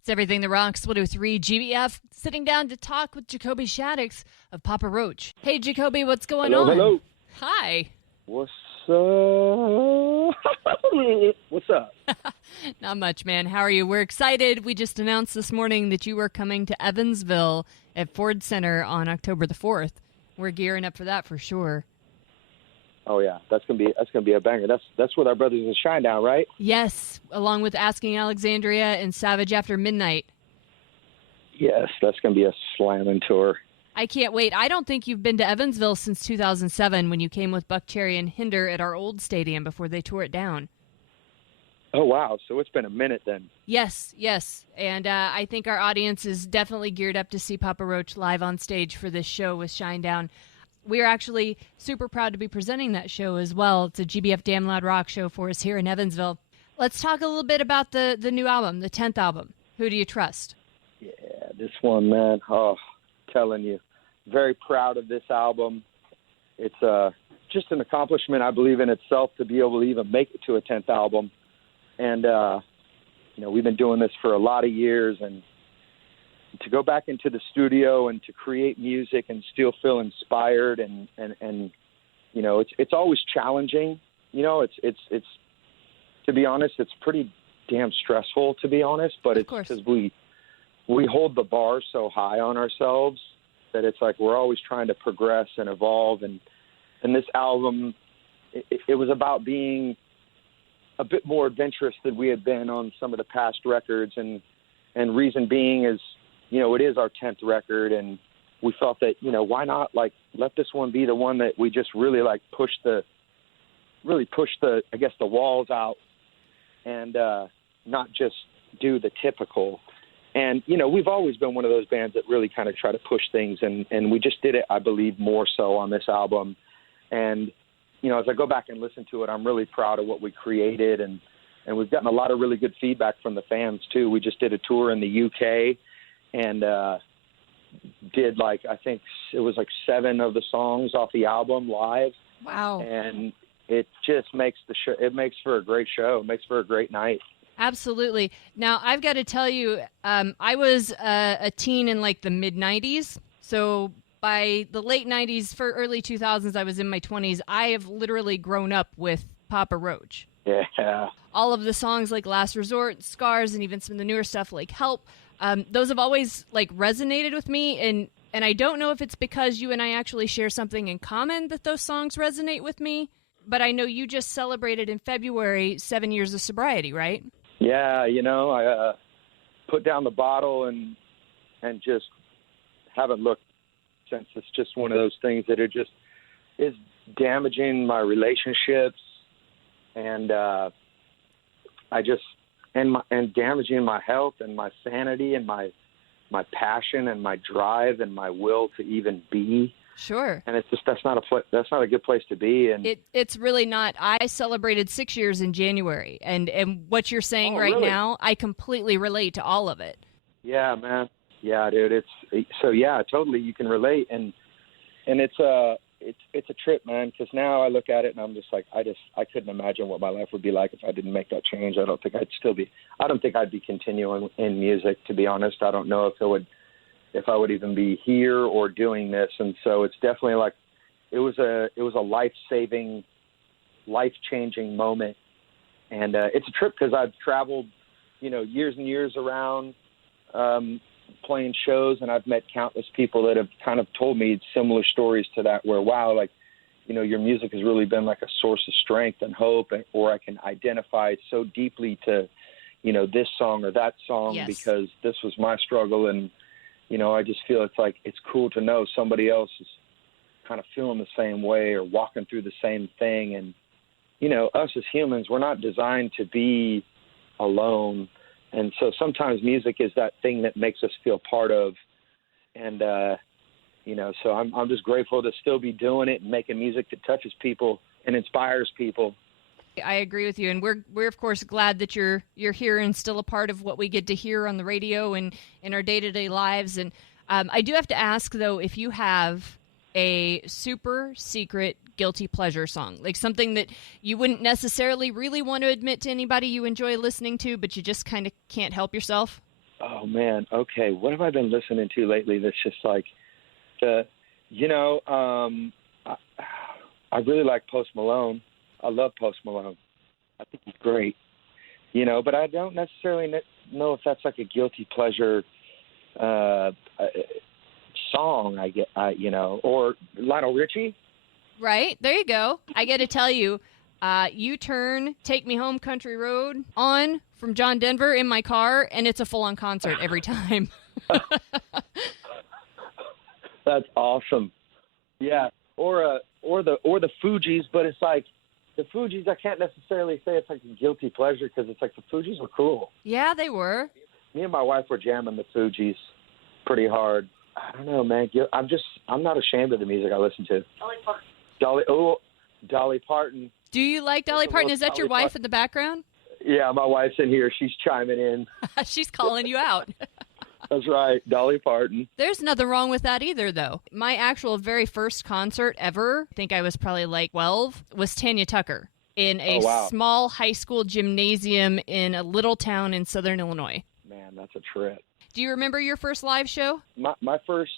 It's Everything That Rocks, 103 GBF, sitting down to talk with Jacoby Shaddix of Papa Roach. Hey, Jacoby, what's going on? Hello. Hi. What's up? What's up? Not much, man. How are you? We're excited. We just announced this morning that you are coming to Evansville at Ford Center on October the 4th. We're gearing up for that for sure. Oh yeah, that's gonna be a banger. That's with our brothers in Shinedown, right? Yes, along with Asking Alexandria and Savage After Midnight. Yes, that's gonna be a slamming tour. I can't wait. I don't think you've been to Evansville since 2007 when you came with Buckcherry and Hinder at our old stadium before they tore it down. Oh wow, so it's been a minute then. Yes. And I think our audience is definitely geared up to see Papa Roach live on stage for this show with Shinedown. We are actually super proud to be presenting that show as well. It's a GBF Damn Loud Rock show for us here in Evansville. Let's talk a little bit about the new album, the 10th album. Who do you trust? Yeah, this one, man. Oh, telling you, very proud of this album. It's just an accomplishment, I believe, in itself to be able to even make it to a 10th album. And, we've been doing this for a lot of years, and to go back into the studio and to create music and still feel inspired and it's always challenging. It's to be honest, it's pretty damn stressful, to be honest, but it's because we hold the bar so high on ourselves that it's like we're always trying to progress and evolve. And this album, it was about being a bit more adventurous than we had been on some of the past records. And reason being is, it is our 10th record, and we felt that, why not let this one be the one that we just really push the walls out and not just do the typical. And, we've always been one of those bands that really kind of try to push things, and we just did it, I believe, more so on this album. And, as I go back and listen to it, I'm really proud of what we created, and we've gotten a lot of really good feedback from the fans, too. We just did a tour in the UK, and did I think it was 7 of the songs off the album live. Wow. And it just makes the show, it makes for a great show. It makes for a great night. Absolutely. Now, I've got to tell you, I was a teen in the mid-'90s. So by the late 90s, for early 2000s, I was in my 20s. I have literally grown up with Papa Roach. Yeah. All of the songs like Last Resort, Scars, and even some of the newer stuff like Help, those have always resonated with me. And I don't know if it's because you and I actually share something in common that those songs resonate with me. But I know you just celebrated in February 7 years of sobriety, right? Yeah, I put down the bottle and just haven't looked since. It's just one of those things that it just is damaging my relationships and and damaging my health and my sanity and my passion and my drive and my will to even be. Sure. And it's just that's not a good place to be. And it's really not. I celebrated 6 years in January, and what you're saying really? now, I completely relate to all of it. Yeah, man. Yeah, dude. Totally. You can relate, and it's a trip, man. Because now I look at it and I'm just I couldn't imagine what my life would be like if I didn't make that change. I don't think I'd be continuing in music, to be honest. I don't know if I would even be here or doing this. And so it's definitely it was a life-saving, life-changing moment. And it's a trip because I've traveled, years and years around playing shows, and I've met countless people that have kind of told me similar stories to that where, wow, your music has really been a source of strength and hope, or I can identify so deeply to, this song or that song. Yes. Because this was my struggle. And, I just feel it's cool to know somebody else is kind of feeling the same way or walking through the same thing. And, us as humans, we're not designed to be alone. And so sometimes music is that thing that makes us feel part of. And, so I'm just grateful to still be doing it and making music that touches people and inspires people. I agree with you, and we're of course glad that you're here and still a part of what we get to hear on the radio and in our day-to-day lives. And I do have to ask, though, if you have a super secret guilty pleasure song, something that you wouldn't necessarily really want to admit to anybody you enjoy listening to, but you just kind of can't help yourself. Oh man, okay. What have I been listening to lately? That's just like, I really like Post Malone. I love Post Malone. I think he's great. But I don't necessarily know if that's like a guilty pleasure song. Or Lionel Richie. Right, there you go. I got to tell you, you turn "Take Me Home, Country Road" on from John Denver in my car, and it's a full-on concert every time. That's awesome. Yeah, or the Fugees, but it's like the Fugees. I can't necessarily say it's like a guilty pleasure because it's like the Fugees were cool. Yeah, they were. Me and my wife were jamming the Fugees pretty hard. I don't know, man. I'm not ashamed of the music I listen to. Dolly Parton. Do you like Dolly Parton? Is that your wife in the background? Yeah, my wife's in here. She's chiming in. She's calling you out. That's right, Dolly Parton. There's nothing wrong with that either, though. My actual very first concert ever, I think I was probably like 12, was Tanya Tucker in a small high school gymnasium in a little town in southern Illinois. Man, that's a trip. Do you remember your first live show? My first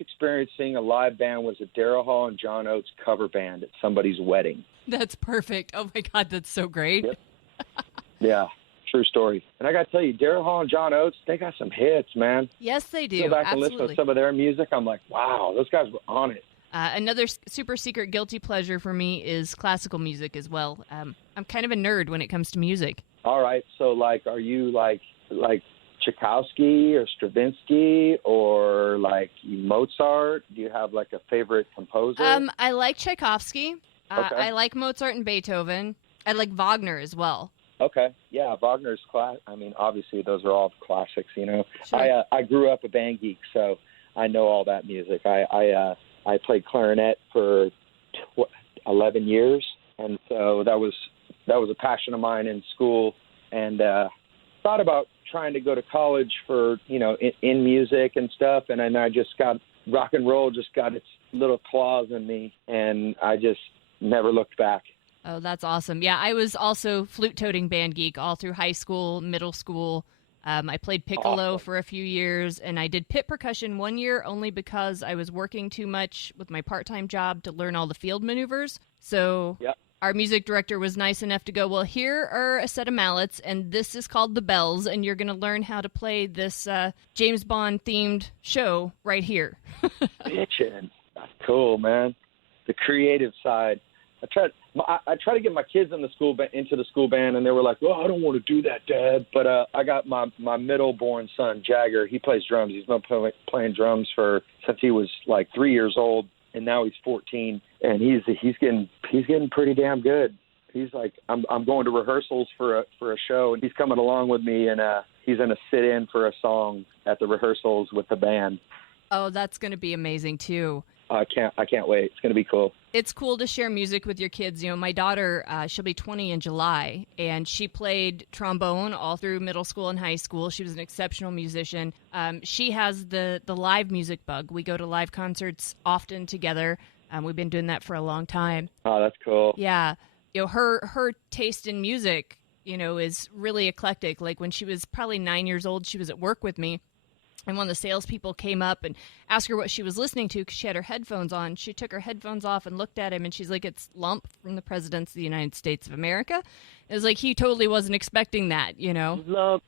experience seeing a live band was a Daryl Hall and John Oates cover band at somebody's wedding. That's perfect. Oh, my God, that's so great. Yep. Yeah, true story. And I got to tell you, Daryl Hall and John Oates, they got some hits, man. Yes, they do. Go back Absolutely. and listen to some of their music. I'm like, wow, those guys were on it. Another super secret guilty pleasure for me is classical music as well. I'm kind of a nerd when it comes to music. All right, so like, are you like Tchaikovsky or Stravinsky or like Mozart? Do you have like a favorite composer? I like Tchaikovsky. Okay. I like Mozart and Beethoven. I like Wagner as well. Okay, yeah, Wagner's obviously those are all classics. Sure. I grew up a band geek, so I know all that music. I played clarinet for 11 years, and so that was a passion of mine in school, and thought about trying to go to college for in music and stuff, and then I just got rock and roll just got its little claws in me, and I just never looked back. Oh, that's awesome. Yeah, I was also flute-toting band geek all through high school, middle school. I played piccolo for a few years, and I did pit percussion 1 year only because I was working too much with my part-time job to learn all the field maneuvers. So Our music director was nice enough to go, well, here are a set of mallets, and this is called the bells, and you're going to learn how to play this James Bond-themed show right here. Bitchin'. That's cool, man. The creative side. I try to get my kids into the school band, and they were like, "Oh, I don't want to do that, Dad." But I got my middle-born son, Jagger. He plays drums. He's been playing drums since he was like 3 years old, and now he's 14, and he's getting pretty damn good. He's like, I'm going to rehearsals for a show, and he's coming along with me, and he's gonna sit in for a song at the rehearsals with the band. Oh, that's going to be amazing too. I can't wait. It's going to be cool. It's cool to share music with your kids. My daughter, she'll be 20 in July, and she played trombone all through middle school and high school. She was an exceptional musician. She has the live music bug. We go to live concerts often together. We've been doing that for a long time. Oh, that's cool. Yeah. Her taste in music, is really eclectic. Like when she was probably 9 years old, she was at work with me. And one of the salespeople came up and asked her what she was listening to because she had her headphones on. She took her headphones off and looked at him, and she's like, "It's Lump from the Presidents of the United States of America." It was like he totally wasn't expecting that, Lump.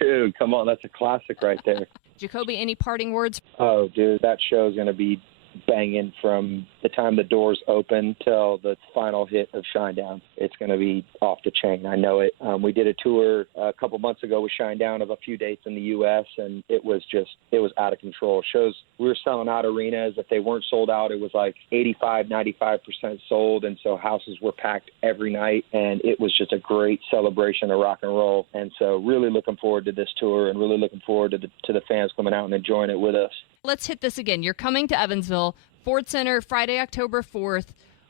Dude, come on. That's a classic right there. Jacoby, any parting words? Oh, dude, that show's going to be banging from the time the doors open till the final hit of Shinedown. It's going to be off the chain. I know it. We did a tour a couple months ago with Shinedown of a few dates in the U.S., and it was out of control. Shows, we were selling out arenas. If they weren't sold out, it was like 95% sold, and so houses were packed every night, and it was just a great celebration of rock and roll. And so really looking forward to this tour, and really looking forward to the fans coming out and enjoying it with us. Let's hit this again. You're coming to Evansville, Ford Center, Friday, October 4th,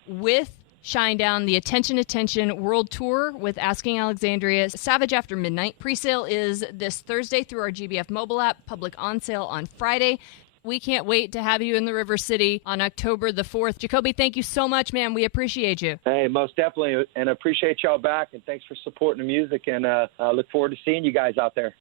with Shinedown, the Attention World Tour with Asking Alexandria, Savage After Midnight. Presale is this Thursday through our GBF mobile app, public on sale on Friday. We can't wait to have you in the River City on October the 4th. Jacoby, thank you so much, man. We appreciate you. Hey, most definitely, and appreciate y'all back, and thanks for supporting the music, and look forward to seeing you guys out there.